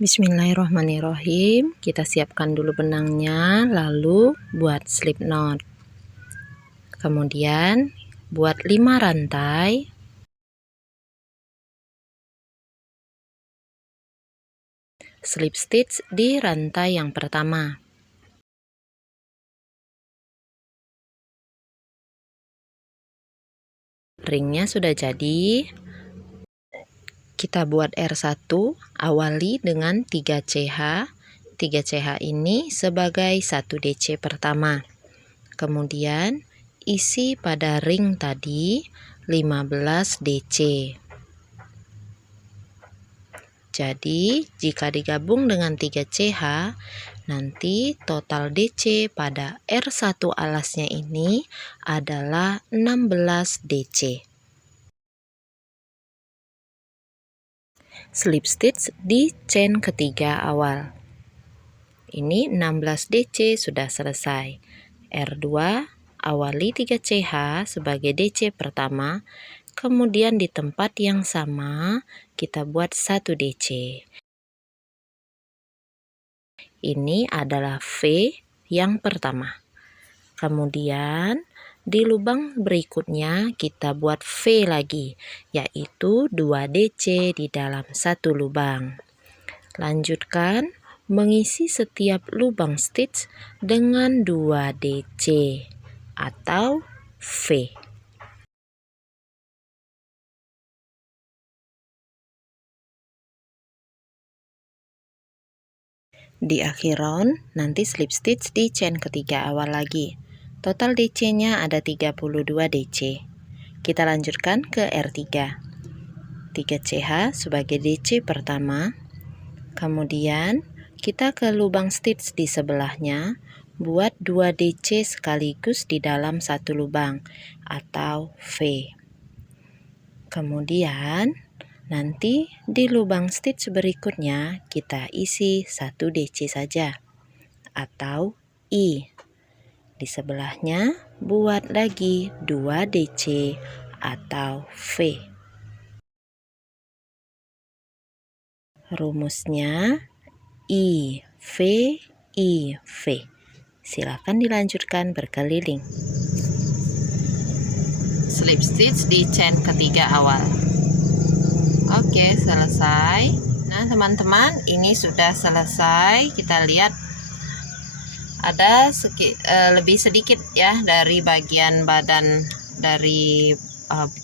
Bismillahirrahmanirrahim. Kita siapkan dulu benangnya, lalu buat slip knot. Kemudian buat 5 rantai. Slip stitch di rantai yang pertama. Ringnya sudah jadi. Kita buat R1, awali dengan 3 CH. 3 CH ini sebagai 1 DC pertama. Kemudian isi pada ring tadi 15 DC. Jadi jika digabung dengan 3 CH, nanti total DC pada R1 alasnya ini adalah 16 DC. Slip stitch di chain ketiga awal. Ini 16 DC sudah selesai. R2 awali 3 CH sebagai DC pertama, kemudian di tempat yang sama kita buat 1 DC. Ini adalah V yang pertama. Kemudian di lubang berikutnya kita buat V lagi, yaitu 2 DC di dalam satu lubang. Lanjutkan mengisi setiap lubang stitch dengan 2 DC atau V. Di akhir round, nanti slip stitch di chain ketiga awal lagi. Total DC-nya ada 32 DC. Kita lanjutkan ke R3. 3 CH sebagai DC pertama. Kemudian kita ke lubang stitch di sebelahnya, buat 2 DC sekaligus di dalam satu lubang atau V. Kemudian nanti di lubang stitch berikutnya kita isi 1 DC saja atau I. Di sebelahnya buat lagi 2 DC atau V. Rumusnya I, V, I, V. Silakan dilanjutkan berkeliling. Slip stitch di chain ketiga awal. Oke, selesai. Nah, teman-teman, ini sudah selesai. Kita lihat ada lebih sedikit ya dari bagian badan dari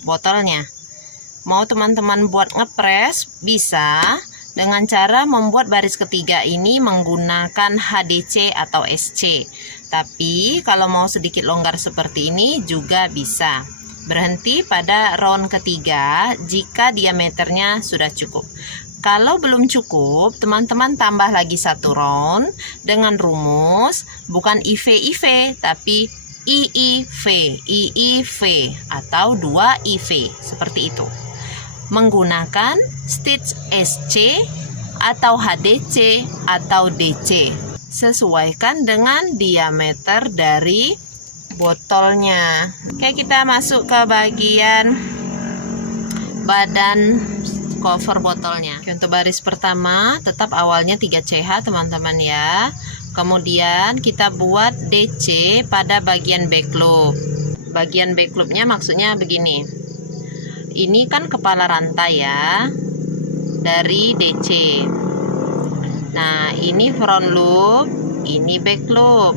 botolnya. Mau teman-teman buat ngepres bisa dengan cara membuat baris ketiga ini menggunakan HDC atau SC. Tapi kalau mau sedikit longgar seperti ini juga bisa. Berhenti pada round ketiga jika diameternya sudah cukup. Kalau belum cukup, teman-teman tambah lagi 1 round dengan rumus bukan IV tapi IIV atau 2 IV seperti itu. Menggunakan stitch SC atau HDC atau DC. Sesuaikan dengan diameter dari botolnya. Oke, kita masuk ke bagian badan cover botolnya. Untuk baris pertama tetap awalnya 3 CH teman-teman ya. Kemudian kita buat DC pada bagian back loop. Bagian back loopnya maksudnya begini. Ini kan kepala rantai ya dari DC. Nah, ini front loop, ini back loop.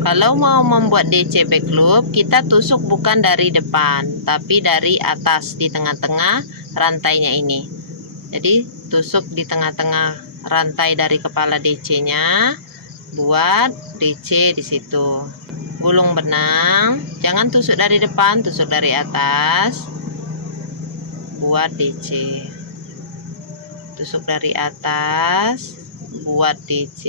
Kalau mau membuat DC back loop, kita tusuk bukan dari depan, tapi dari atas di tengah-tengah rantainya ini. Jadi tusuk di tengah-tengah rantai dari kepala DC-nya, buat DC di situ. Gulung benang, jangan tusuk dari depan, tusuk dari atas. Buat DC. Tusuk dari atas, buat DC.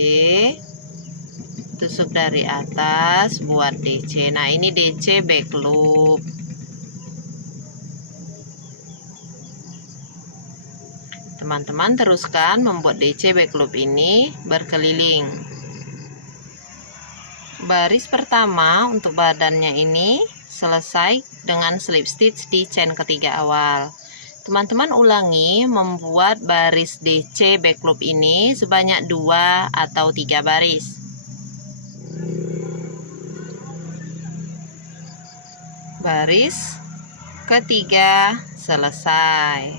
Tusuk dari atas buat DC. Nah, ini DC back loop. Teman-teman teruskan membuat DC back loop ini berkeliling. Baris pertama untuk badannya ini selesai dengan slip stitch di chain ketiga awal. Teman-teman ulangi membuat baris DC back loop ini sebanyak 2 atau 3 baris. Baris ketiga selesai.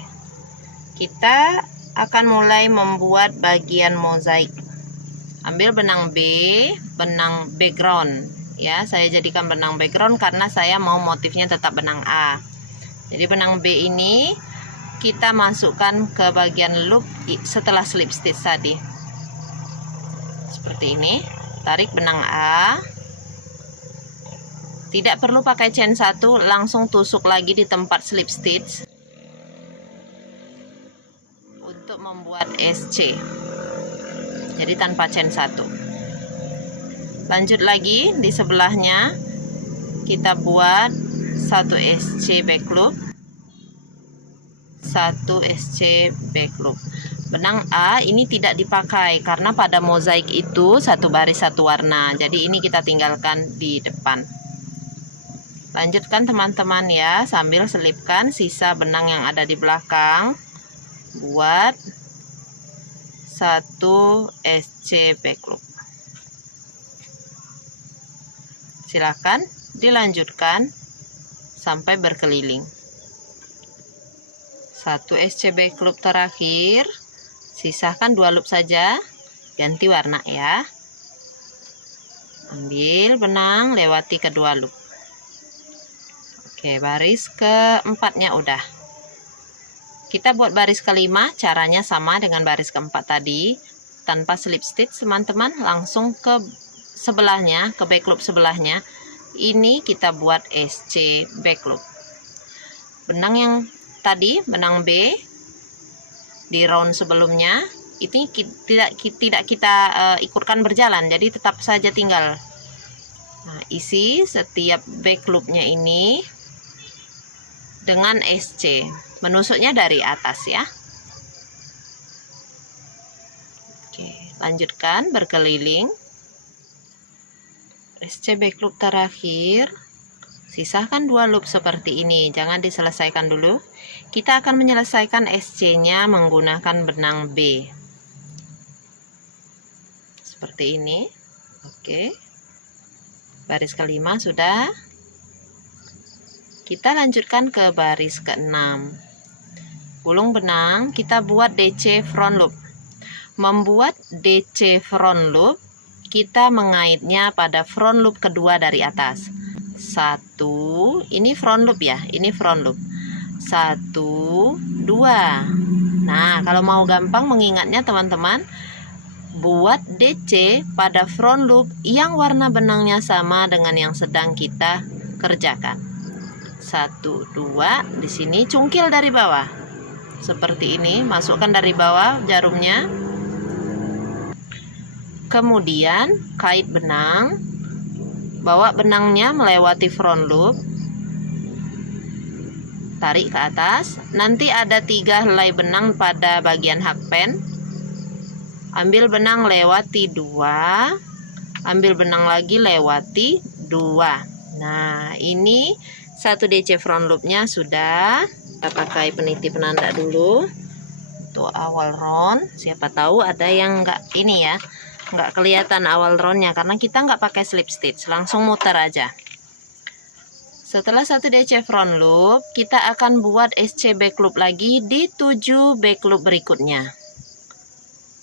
Kita akan mulai membuat bagian mozaik. Ambil benang B, benang background ya. Saya jadikan benang background karena saya mau motifnya tetap benang A. Jadi benang B ini kita masukkan ke bagian loop setelah slip stitch tadi. Seperti ini. Tarik benang A. Tidak perlu pakai chain 1, langsung tusuk lagi di tempat slip stitch untuk membuat SC. Jadi tanpa chain 1. Lanjut lagi di sebelahnya, kita buat 1 SC back loop, 1 SC back loop. Benang A ini tidak dipakai karena pada mozaik itu satu baris satu warna. Jadi ini kita tinggalkan di depan. Lanjutkan teman-teman ya, sambil selipkan sisa benang yang ada di belakang. Buat 1 SC back loop. Silakan dilanjutkan sampai berkeliling. 1 SC back loop terakhir, sisakan 2 loop saja, ganti warna ya. Ambil benang, lewati kedua loop. Oke, baris keempatnya udah. Kita buat baris kelima, caranya sama dengan baris keempat tadi. Tanpa slip stitch teman-teman, langsung ke sebelahnya, ke back loop sebelahnya. Ini kita buat SC back loop. Benang yang tadi, benang B di round sebelumnya, ini tidak kita ikutkan berjalan, jadi tetap saja tinggal. Nah, isi setiap back loopnya ini dengan SC, menusuknya dari atas ya. Oke, lanjutkan berkeliling. SC back loop terakhir, sisakan 2 loop seperti ini, jangan diselesaikan dulu. Kita akan menyelesaikan SC-nya menggunakan benang B. Seperti ini. Oke. Baris kelima sudah. Kita lanjutkan ke baris ke-6. Gulung benang, kita buat DC front loop. Membuat DC front loop, kita mengaitnya pada front loop kedua dari atas. 1, ini front loop ya, ini front loop. 1, 2. Nah, kalau mau gampang mengingatnya teman-teman, buat DC pada front loop yang warna benangnya sama dengan yang sedang kita kerjakan. 1, 2, di sini cungkil dari bawah. Seperti ini, masukkan dari bawah jarumnya. Kemudian kait benang, bawa benangnya melewati front loop, tarik ke atas. Nanti ada 3 helai benang pada bagian hakpen. Ambil benang lewati 2, ambil benang lagi lewati 2. Nah, ini 1 DC front loopnya sudah. Kita pakai peniti penanda dulu untuk awal round. Siapa tahu ada yang enggak ini ya, nggak kelihatan awal roundnya karena kita nggak pakai slip stitch, langsung muter aja. Setelah 1 DC front loop, kita akan buat SC back loop lagi di 7 back loop berikutnya.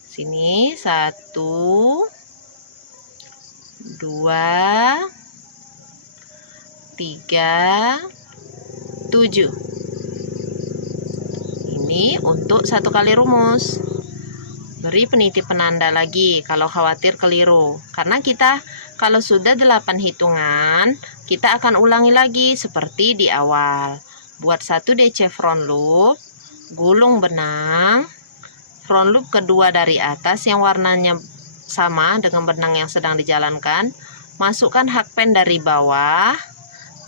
Sini 1, 2, 3, 7. Ini untuk 1 kali rumus. Beri peniti penanda lagi kalau khawatir keliru. Karena kita kalau sudah 8 hitungan, kita akan ulangi lagi seperti di awal. Buat 1 DC front loop, gulung benang, front loop kedua dari atas yang warnanya sama dengan benang yang sedang dijalankan. Masukkan hakpen dari bawah,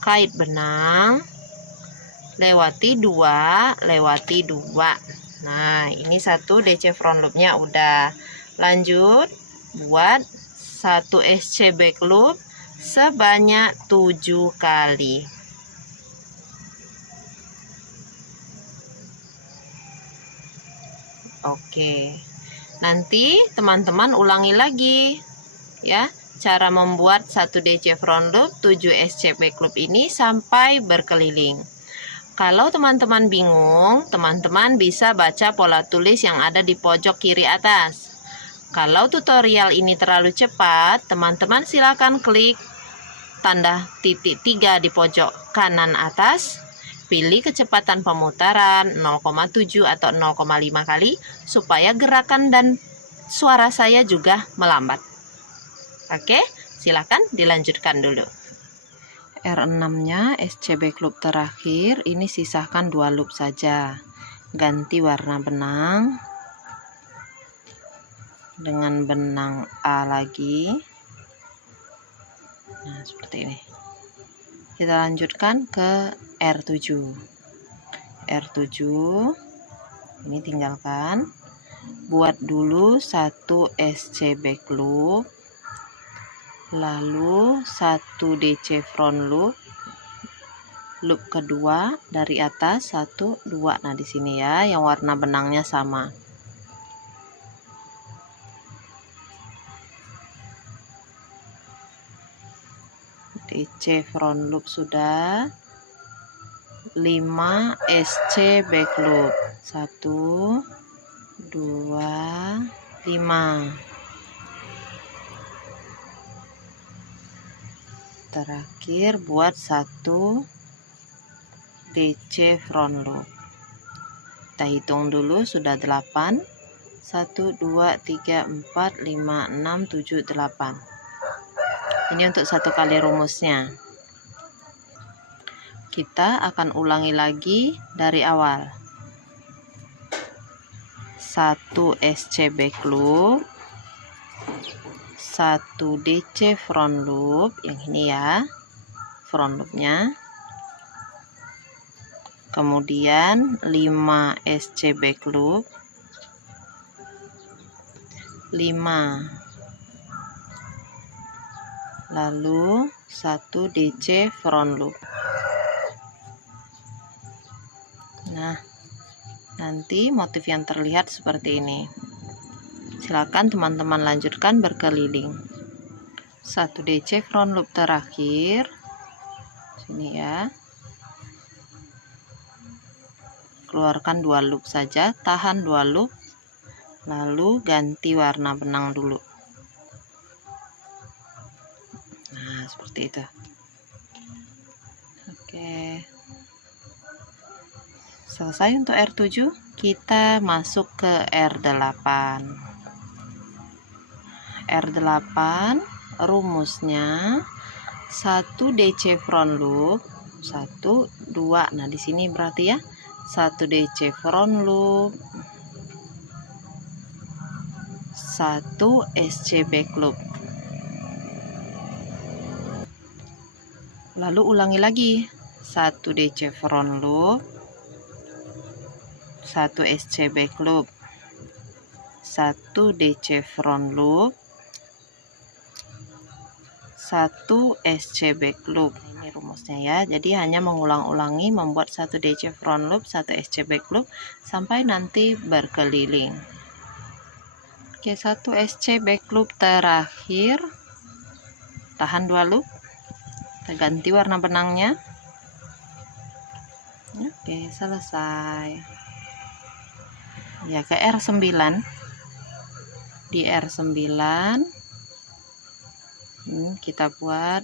kait benang, lewati 2, lewati 2. Nah, ini 1 DC front loopnya udah. Lanjut buat 1 SC back loop sebanyak 7 kali. Oke. Nanti teman-teman ulangi lagi ya cara membuat 1 DC front loop 7 SC back loop ini sampai berkeliling. Kalau teman-teman bingung, teman-teman bisa baca pola tulis yang ada di pojok kiri atas. Kalau tutorial ini terlalu cepat, teman-teman silakan klik tanda titik 3 di pojok kanan atas. Pilih kecepatan pemutaran 0,7 atau 0,5 kali supaya gerakan dan suara saya juga melambat. Oke, silakan dilanjutkan dulu. R6-nya SC back loop terakhir, ini sisahkan 2 loop saja. Ganti warna benang dengan benang A lagi. Nah, seperti ini. Kita lanjutkan ke R7. R7 ini tinggalkan. Buat dulu 1 SC back loop, lalu 1 DC front loop, loop kedua dari atas 1 2. Nah, di sini ya yang warna benangnya sama. DC front loop sudah. 5 SC back loop 1 2 5. Terakhir buat 1 DC front loop. Kita hitung dulu sudah 8. 1 2 3 4 5 6 7 8. Ini untuk 1 kali rumusnya. Kita akan ulangi lagi dari awal. 1 SC back loop, 1 DC front loop, yang ini ya front loopnya, kemudian 5 SC back loop, 5, lalu 1 DC front loop. Nah, nanti motif yang terlihat seperti ini. Silakan teman-teman lanjutkan berkeliling. 1 DC front loop terakhir. Sini ya. Keluarkan 2 loop saja, tahan 2 loop. Lalu ganti warna benang dulu. Nah, seperti itu. Oke. Selesai untuk R7, kita masuk ke R8. R8 rumusnya 1 DC front loop, 1 2. Nah, di sini berarti ya 1 DC front loop, 1 SC back loop. Lalu ulangi lagi 1 DC front loop, 1 SC back loop, 1 DC front loop, 1 SC back loop. Ini rumusnya ya. Jadi hanya mengulang-ulangi membuat 1 DC front loop, 1 SC back loop sampai nanti berkeliling. Oke, 1 SC back loop terakhir. Tahan 2 loop. Kita ganti warna benangnya. Oke, selesai. Ya, ke R9. Di R9 kita buat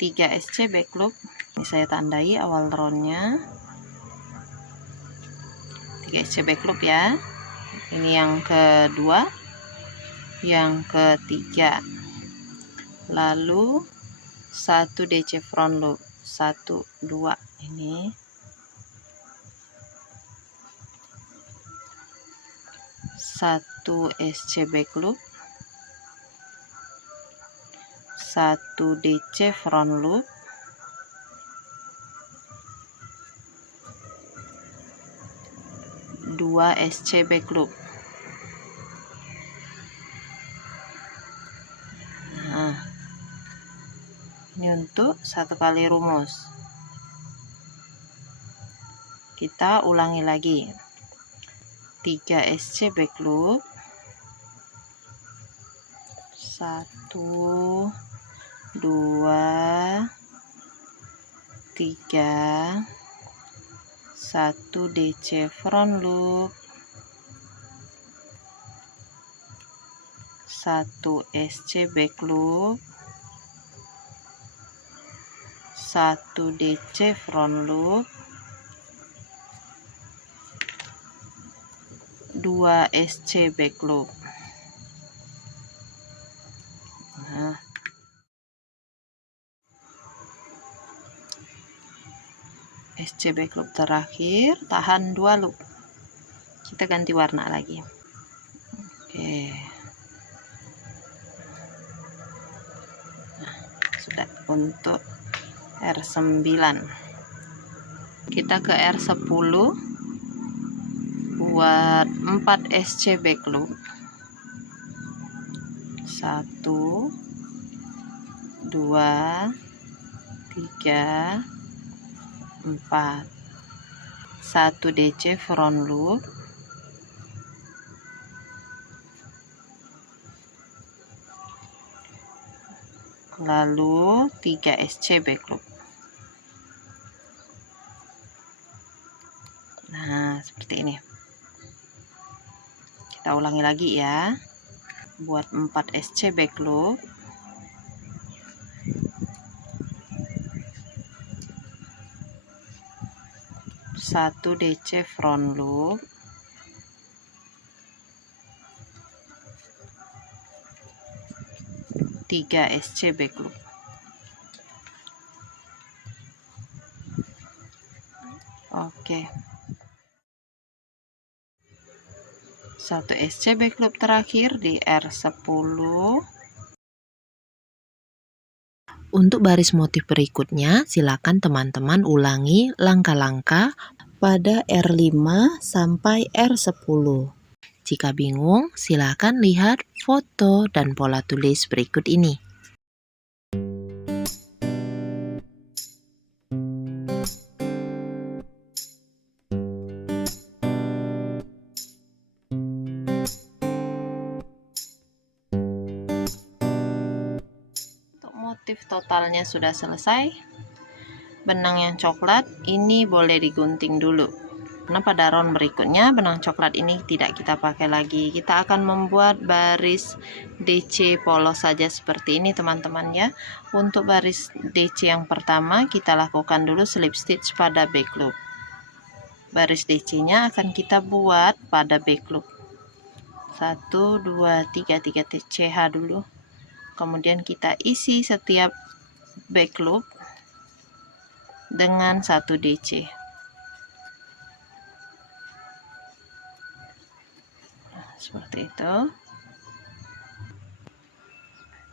3 SC back loop. Ini saya tandai awal roundnya 3 SC back loop ya. Ini yang kedua, yang ketiga, lalu 1 DC front loop, 1 2. Ini 1 SC back loop, 1 DC front loop, 2 SC back loop. Nah, ini untuk 1 kali rumus. Kita ulangi lagi. 3 SC back loop, 1 2 3, 1 DC front loop, 1 SC back loop, 1 DC front loop, 2 SC back loop. Nah, SC back loop terakhir, tahan 2 loop. Kita ganti warna lagi. Oke. Nah, sudah untuk R9. Kita ke R10, buat 4 SC back loop, 1 2 3 4, 1 DC front loop, 3 SC back loop. Nah, seperti ini. Kita ulangi lagi ya. Buat 4 SC back loop, 1 DC front loop, 3 SC back loop. Oke. 1 SC back loop terakhir di R10. Untuk baris motif berikutnya, silakan teman-teman ulangi langkah-langkah pada R5 sampai R10. Jika bingung, silakan lihat foto dan pola tulis berikut ini. Untuk motif totalnya sudah selesai. Benang yang coklat ini boleh digunting dulu, karena pada round berikutnya benang coklat ini tidak kita pakai lagi. Kita akan membuat baris DC polos saja seperti ini teman-teman ya. Untuk baris DC yang pertama kita lakukan dulu slip stitch pada back loop. Baris DC nya akan kita buat pada back loop 1 2 3 CH dulu. Kemudian kita isi setiap back loop dengan 1 DC. Seperti itu.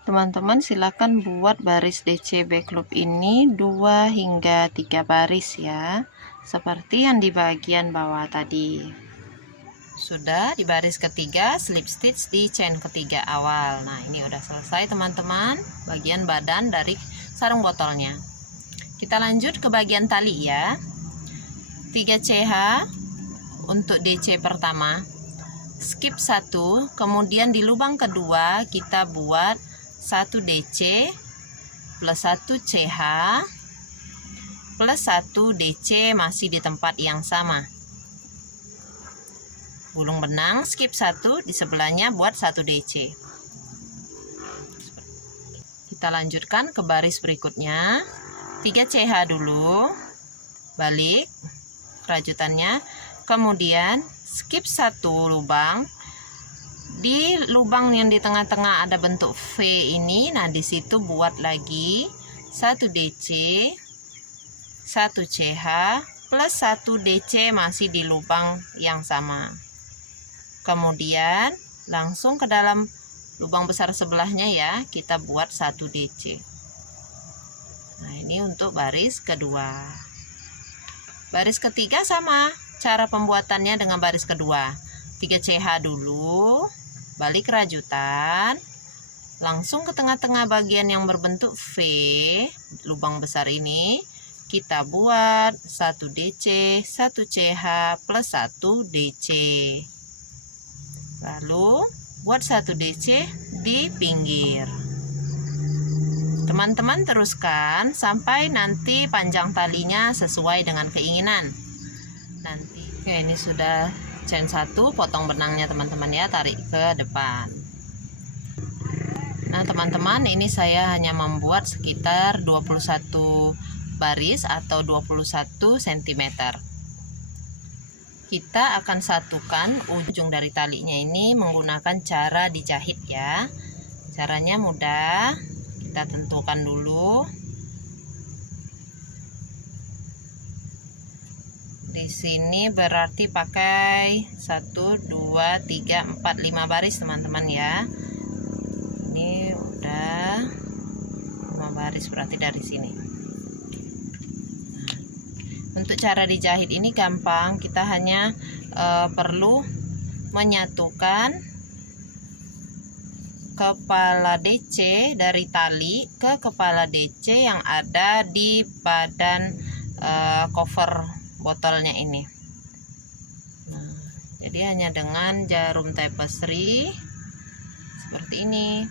Teman-teman silakan buat baris DC back loop ini 2 hingga 3 baris ya, seperti yang di bagian bawah tadi. Sudah di baris ketiga slip stitch di chain ketiga awal. Nah, ini udah selesai teman-teman, bagian badan dari sarung botolnya. Kita lanjut ke bagian tali ya. 3 CH untuk DC pertama. Skip 1, kemudian di lubang kedua kita buat 1 DC plus 1 CH plus 1 DC masih di tempat yang sama. Gulung benang, skip 1, di sebelahnya buat 1 DC. Kita lanjutkan ke baris berikutnya. 3 CH dulu, balik rajutannya, kemudian skip 1 lubang. Di lubang yang di tengah-tengah ada bentuk V ini, nah di situ buat lagi 1 DC, 1 CH plus 1 DC masih di lubang yang sama. Kemudian langsung ke dalam lubang besar sebelahnya ya, kita buat 1 DC. Nah, ini untuk baris kedua. Baris ketiga sama cara pembuatannya dengan baris kedua. 3 CH dulu, balik rajutan, langsung ke tengah-tengah bagian yang berbentuk V, lubang besar ini, kita buat 1 DC, 1 CH plus 1 DC. Lalu buat 1 DC di pinggir. Teman-teman teruskan sampai nanti panjang talinya sesuai dengan keinginan. Nanti oke, ini sudah chain 1, potong benangnya teman-teman ya, tarik ke depan. Nah teman-teman, ini saya hanya membuat sekitar 21 baris atau 21 cm. Kita akan satukan ujung dari talinya ini menggunakan cara dijahit ya. Caranya mudah, kita tentukan dulu. Di sini berarti pakai 1, 2, 3, 4, 5 baris teman-teman ya. Ini udah 5 baris berarti dari sini. Untuk cara dijahit ini gampang, kita hanya perlu menyatukan kepala DC dari tali ke kepala DC yang ada di badan cover botolnya ini. Nah, jadi hanya dengan jarum tapestry seperti ini.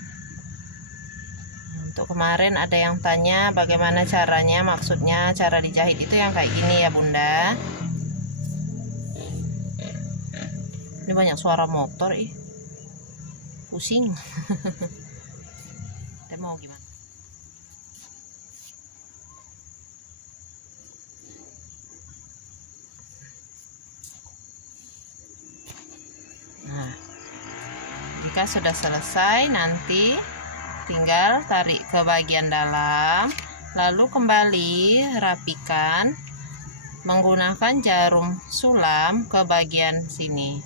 Untuk kemarin ada yang tanya bagaimana caranya, maksudnya cara dijahit itu yang kayak gini ya Bunda. Ini banyak suara motor pusing. Kita mau gimana? Nah, jika sudah selesai nanti tinggal tarik ke bagian dalam, lalu kembali rapikan menggunakan jarum sulam ke bagian sini.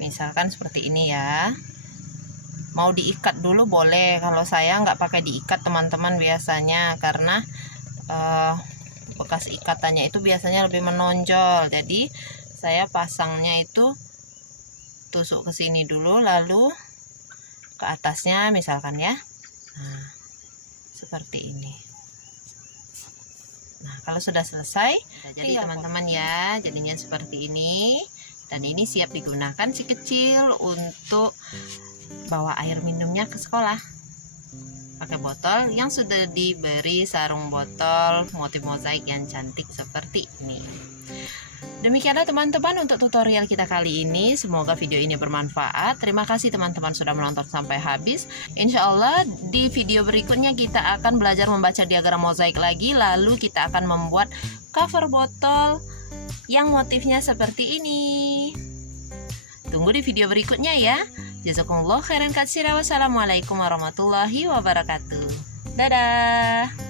Misalkan seperti ini ya. Mau diikat dulu boleh, kalau saya nggak pakai diikat teman-teman biasanya, karena bekas ikatannya itu biasanya lebih menonjol. Jadi saya pasangnya itu tusuk ke sini dulu, lalu ke atasnya misalkan ya. Nah, seperti ini. Nah, kalau sudah selesai, jadi teman-teman ya, jadinya seperti ini. Dan ini siap digunakan si kecil untuk bawa air minumnya ke sekolah. Pakai botol yang sudah diberi sarung botol motif mozaik yang cantik seperti ini. Demikianlah teman-teman untuk tutorial kita kali ini. Semoga video ini bermanfaat. Terima kasih teman-teman sudah menonton sampai habis. Insya Allah di video berikutnya kita akan belajar membaca diagram mozaik lagi. Lalu kita akan membuat cover botol yang motifnya seperti ini. Tunggu di video berikutnya ya. Jazakumullah khairan katsira. Wassalamualaikum warahmatullahi wabarakatuh. Dadah.